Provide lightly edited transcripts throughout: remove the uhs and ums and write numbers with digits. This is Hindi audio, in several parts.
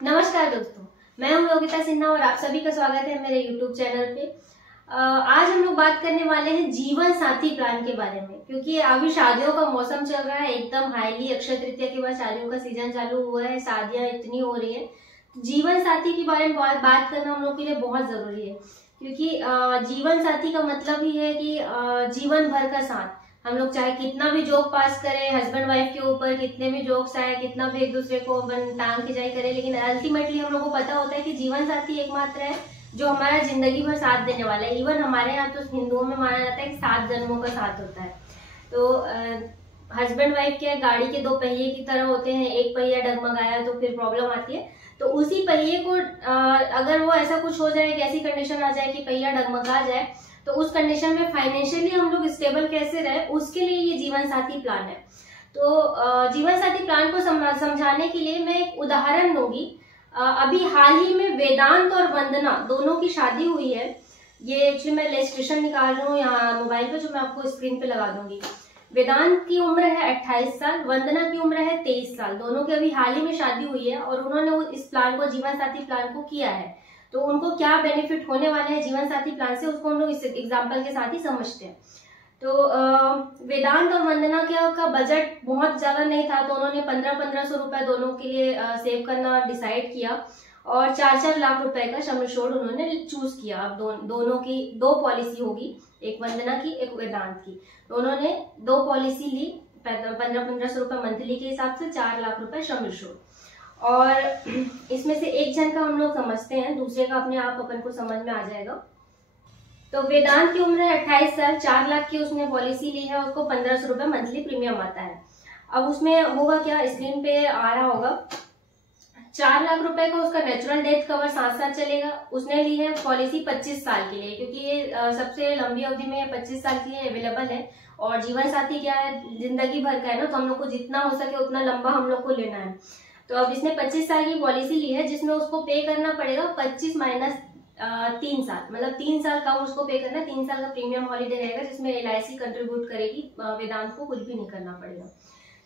नमस्कार दोस्तों, मैं हूं योगिता सिन्हा और आप सभी का स्वागत है मेरे YouTube चैनल पे। आज हम लोग बात करने वाले हैं जीवन साथी प्लान के बारे में, क्योंकि अभी शादियों का मौसम चल रहा है एकदम हाईली। अक्षय तृतीया के बाद शादियों का सीजन चालू हुआ है, शादियां इतनी हो रही है। जीवन साथी के बारे में बात करना हम लोग के लिए बहुत जरूरी है, क्योंकि जीवन साथी का मतलब ही है कि जीवन भर का साथ। हम लोग चाहे कितना भी जोक पास करें, हस्बैंड वाइफ के ऊपर कितने भी जोक्स आए, कितना भी एक दूसरे को टांग खिंचाई करें, लेकिन अल्टीमेटली हम लोग को पता होता है कि जीवन साथी एकमात्र है जो हमारा जिंदगी भर साथ देने वाला है। इवन हमारे यहाँ तो हिंदुओं में माना जाता है कि 7 जन्मों का साथ होता है। तो हस्बैंड वाइफ क्या है, गाड़ी के 2 पहिए की तरह होते हैं। एक पहिया डगमगाया तो फिर प्रॉब्लम आती है। तो उसी पहिए को अगर वो ऐसा कुछ हो जाए कि ऐसी कंडीशन आ जाए कि पहिया डगमगा जाए, तो उस कंडीशन में फाइनेंशियली हम लोग स्टेबल कैसे रहे, उसके लिए ये जीवन साथी प्लान है। तो जीवन साथी प्लान को समझाने के लिए मैं एक उदाहरण दूंगी। अभी हाल ही में वेदांत और वंदना दोनों की शादी हुई है। ये एक्चुअली मैं रजिस्ट्रेशन निकाल रही हूँ यहाँ मोबाइल पे, जो मैं आपको स्क्रीन पे लगा दूंगी। वेदांत की उम्र है 28 साल, वंदना की उम्र है 23 साल। दोनों की अभी हाल ही में शादी हुई है और उन्होंने इस प्लान को, जीवन साथी प्लान को किया है। तो उनको क्या बेनिफिट होने वाले हैं जीवन साथी प्लान से, उसको हम लोग इस एग्जाम्पल के साथ ही समझते हैं। तो वेदांत और वंदना का बजट बहुत ज्यादा नहीं था, तो उन्होंने 1500 रुपए दोनों के लिए सेव करना डिसाइड किया और 4-4 लाख रुपए का सम एश्योर्ड उन्होंने चूज किया। अब दोनों की 2 पॉलिसी होगी, एक वंदना की एक वेदांत की। तो उन्होंने 2 पॉलिसी ली, 1500 रुपए मंथली के हिसाब से, 4 लाख रुपए सम एश्योर्ड। और इसमें से एक जन का हम लोग समझते हैं, दूसरे का अपने आप अपन को समझ में आ जाएगा। तो वेदांत की उम्र है 28 साल, 4 लाख की उसने पॉलिसी ली है, उसको 1500 रुपए मंथली प्रीमियम आता है। अब उसमें होगा क्या, स्क्रीन पे आ रहा होगा, 4 लाख रुपए का उसका नेचुरल डेथ कवर साथ साथ चलेगा। उसने ली है पॉलिसी 25 साल के लिए, क्योंकि ये सबसे लंबी अवधि में 25 साल के लिए अवेलेबल है। और जीवन साथी क्या है, जिंदगी भर का है ना, तो हम लोग को जितना हो सके उतना लंबा हम लोग को लेना है। तो अब इसने 25 साल की पॉलिसी ली है, जिसमें उसको पे करना पड़ेगा 25 माइनस 3 साल, मतलब 3 साल का उसको पे करना। 3 साल का प्रीमियम हॉलीडे रहेगा, जिसमें LIC कंट्रीब्यूट करेगी, वेदांत को कुछ भी नहीं करना पड़ेगा।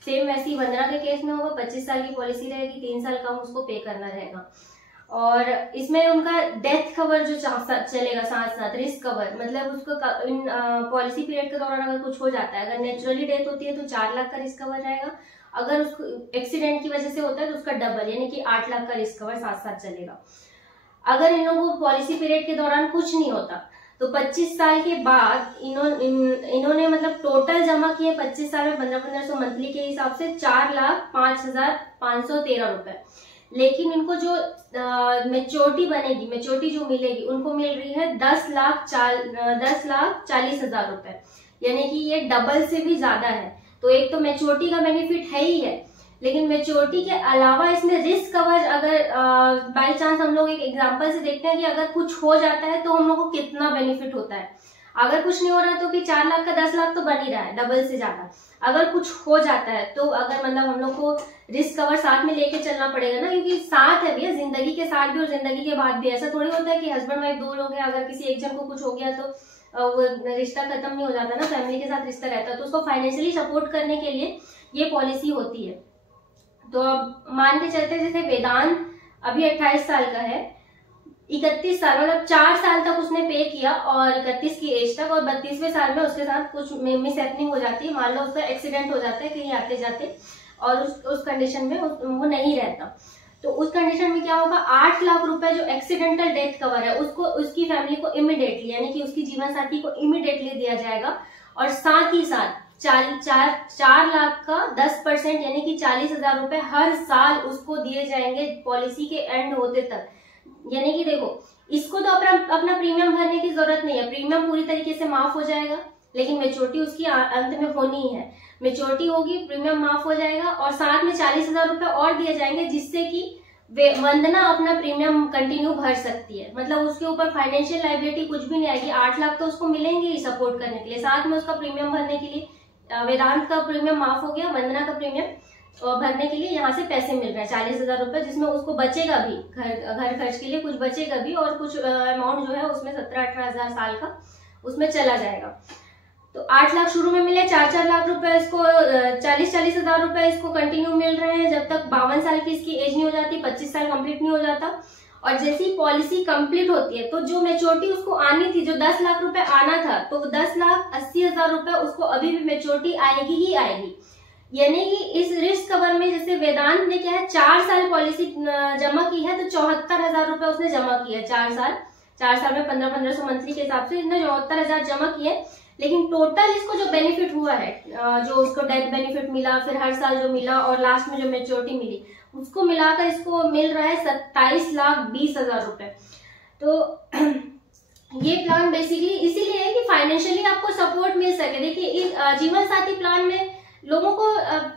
सेम वैसी वंदना के केस में होगा, 25 साल की पॉलिसी रहेगी, 3 साल का उसको पे करना रहेगा। और इसमें उनका डेथ कवर जो चलेगा साथ साथ, रिस्क कवर, मतलब उसको पॉलिसी पीरियड के दौरान अगर कुछ हो जाता है, अगर नेचुरली डेथ होती है तो 4 लाख का रिस्क कवर रहेगा। अगर उसको एक्सीडेंट की वजह से होता है तो उसका डबल, यानी कि 8 लाख का रिस्क कवर साथ साथ चलेगा। अगर इन लोगों को पॉलिसी पीरियड के दौरान कुछ नहीं होता, तो 25 साल के बाद इन्होंने मतलब टोटल जमा किए 25 साल में 1500 मंथली के हिसाब से 4,05,513 रुपए। लेकिन इनको जो मेच्योरिटी बनेगी, मेच्योरिटी जो मिलेगी, उनको मिल रही है 10,40,000 रुपए, यानी कि ये डबल से भी ज्यादा है। तो एक तो मेच्योरिटी का बेनिफिट है ही है, लेकिन मेच्योरिटी के अलावा इसमें रिस्क कवर, अगर बाय चांस हम लोग एक एग्जांपल से देखते हैं कि अगर कुछ हो जाता है तो हम लोग को कितना बेनिफिट होता है। अगर कुछ नहीं हो रहा है तो कि 4 लाख का 10 लाख तो बन ही रहा है, डबल से ज्यादा। अगर कुछ हो जाता है तो अगर मतलब हम लोग को रिस्क कवर साथ में लेके चलना पड़ेगा ना, क्योंकि साथ है भैया, जिंदगी के साथ भी और जिंदगी के बाद भी। ऐसा थोड़ी होता है कि हस्बैंड वाइफ 2 लोग हैं, अगर किसी एक जन को कुछ हो गया तो वो रिश्ता खत्म नहीं हो जाता ना, फैमिली के साथ रिश्ता रहता है। तो उसको फाइनेंशियली सपोर्ट करने के लिए ये पॉलिसी होती है। तो अब मान के चलते, जैसे वेदांत अभी 28 साल का है, 31 साल मतलब 4 साल तक उसने पे किया, और 31 की एज तक, और 32वें साल में उसके साथ कुछ मिस हैपनिंग हो जाती है। मान लो उसका एक्सीडेंट हो जाता है कहीं आते जाते, और उस कंडीशन में वो नहीं रहता, तो उस कंडीशन में क्या होगा, 8 लाख रुपए जो एक्सीडेंटल डेथ कवर है उसको उसकी फैमिली को इमीडिएटली, यानी कि उसकी जीवन साथी को इमीडिएटली दिया जाएगा। और साथ ही साथ 4 लाख का 10%, यानी कि 40,000 रुपए हर साल उसको दिए जाएंगे पॉलिसी के एंड होते तक। यानी कि देखो, इसको तो अपना प्रीमियम भरने की जरूरत नहीं है, प्रीमियम पूरी तरीके से माफ हो जाएगा, लेकिन मेच्योरिटी उसकी अंत में होनी ही है। मेच्योरिटी होगी, प्रीमियम माफ हो जाएगा, और साथ में 40,000 रुपए और दिए जाएंगे, जिससे कि वंदना अपना प्रीमियम कंटिन्यू भर सकती है। मतलब उसके ऊपर फाइनेंशियल लाइबिलिटी कुछ भी नहीं आएगी। 8 लाख तो उसको मिलेंगे ही सपोर्ट करने के लिए, साथ में उसका प्रीमियम भरने के लिए वेदांत का प्रीमियम माफ हो गया, वंदना का प्रीमियम भरने के लिए यहाँ से पैसे मिल रहे हैं 40,000 रुपए, जिसमें उसको बचेगा भी, घर खर्च के लिए कुछ बचेगा भी, और कुछ अमाउंट जो है उसमें 17-18 हजार साल का उसमें चला जाएगा। तो 8 लाख शुरू में मिले, 4-4 लाख रुपए इसको, 40-40 हजार रुपए इसको कंटिन्यू मिल रहे हैं जब तक 52 साल की इसकी एज नहीं हो जाती, 25 साल कंप्लीट नहीं हो जाता। और जैसी पॉलिसी कंप्लीट होती है तो जो मेच्योरिटी उसको आनी थी, जो 10 लाख रुपए आना था, तो 10,80,000 रुपए उसको अभी भी मेच्योरिटी आएगी ही आएगी। यानी कि इस रिस्क कवर में जैसे वेदांत ने क्या है 4 साल पॉलिसी जमा की है, तो 74,000 रुपए उसने जमा किया 4 साल में 1500 मंथली के हिसाब से इसने 74,000 जमा किए। लेकिन टोटल इसको जो बेनिफिट हुआ है, जो उसको डेथ बेनिफिट मिला, फिर हर साल जो मिला और लास्ट में जो मेच्योरिटी मिली, उसको मिलाकर इसको मिल रहा है 27,20,000 रुपए। तो ये प्लान बेसिकली इसीलिए है कि फाइनेंशियली आपको सपोर्ट मिल सके। देखिए इस जीवन साथी प्लान में लोगों को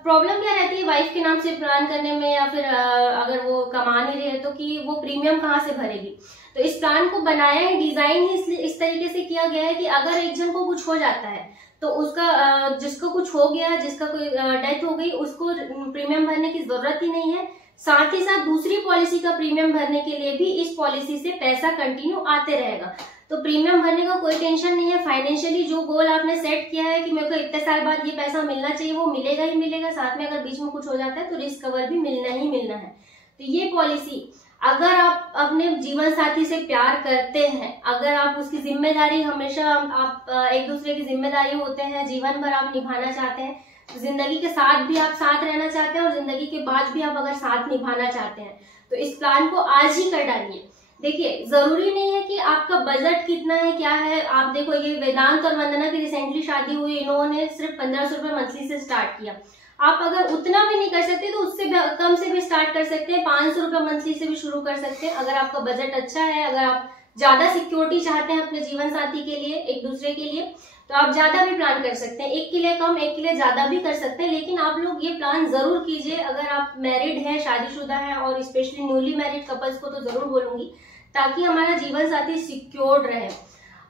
प्रॉब्लम क्या रहती है वाइफ के नाम से प्लान करने में, या फिर अगर वो कमा नहीं रहे तो कि वो प्रीमियम कहाँ से भरेगी। तो इस प्लान को बनाया है, डिजाइन ही इस तरीके से किया गया है कि अगर एक जन को कुछ हो जाता है तो उसका जिसको कुछ हो गया, जिसका कोई डेथ हो गई, उसको प्रीमियम भरने की जरूरत ही नहीं है। साथ ही साथ दूसरी पॉलिसी का प्रीमियम भरने के लिए भी इस पॉलिसी से पैसा कंटिन्यू आते रहेगा। तो प्रीमियम भरने का कोई टेंशन नहीं है। फाइनेंशियली जो गोल आपने सेट किया है कि मेरे को इतने साल बाद ये पैसा मिलना चाहिए, वो मिलेगा ही मिलेगा। साथ में अगर बीच में कुछ हो जाता है तो रिस्क कवर भी मिलना ही मिलना है। तो ये पॉलिसी अगर आप अपने जीवन साथी से प्यार करते हैं, अगर आप उसकी जिम्मेदारी हमेशा, आप एक दूसरे की जिम्मेदारी होते हैं, जीवन भर आप निभाना चाहते हैं, जिंदगी के साथ भी आप साथ रहना चाहते हैं और जिंदगी के बाद भी आप अगर साथ निभाना चाहते हैं, तो इस प्लान को आज ही कर डालिए। देखिए जरूरी नहीं है कि आपका बजट कितना है, क्या है। आप देखो ये वेदांत और वंदना की रिसेंटली शादी हुई, इन्होंने सिर्फ 1500 रुपए मंथली से स्टार्ट किया। आप अगर उतना भी नहीं कर सकते तो उससे कम से भी स्टार्ट कर सकते हैं, 500 रुपए मंथली से भी शुरू कर सकते हैं। अगर आपका बजट अच्छा है, अगर आप ज्यादा सिक्योरिटी चाहते हैं अपने जीवन साथी के लिए, एक दूसरे के लिए, तो आप ज्यादा भी प्लान कर सकते हैं। एक के लिए कम, एक के लिए ज्यादा भी कर सकते हैं। लेकिन आप लोग ये प्लान जरूर कीजिए अगर आप मैरिड हैं, शादीशुदा हैं, और स्पेशली न्यूली मैरिड कपल्स को तो जरूर बोलूंगी, ताकि हमारा जीवन साथी सिक्योर्ड रहे।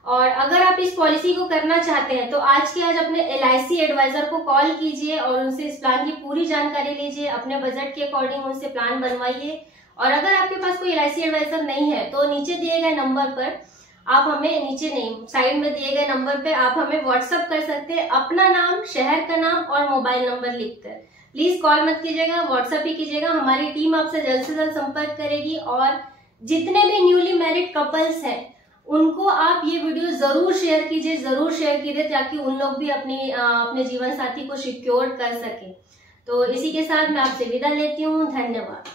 और अगर आप इस पॉलिसी को करना चाहते हैं तो आज के आज अपने LIC एडवाइजर को कॉल कीजिए और उनसे इस प्लान की पूरी जानकारी लीजिए, अपने बजट के अकॉर्डिंग उनसे प्लान बनवाइए। और अगर आपके पास कोई LIC एडवाइजर नहीं है तो नीचे दिए गए नंबर पर आप हमें, नीचे नहीं साइड में दिए गए नंबर पे आप हमें व्हाट्सअप कर सकते हैं, अपना नाम, शहर का नाम और मोबाइल नंबर लिखकर। प्लीज कॉल मत कीजिएगा, व्हाट्सअप ही कीजिएगा। हमारी टीम आपसे जल्द से जल्द संपर्क करेगी। और जितने भी न्यूली मैरिड कपल्स हैं उनको आप ये वीडियो जरूर शेयर कीजिए, ताकि उन लोग भी अपने जीवन साथी को सिक्योर कर सके। तो इसी के साथ मैं आपसे विदा लेती हूँ। धन्यवाद।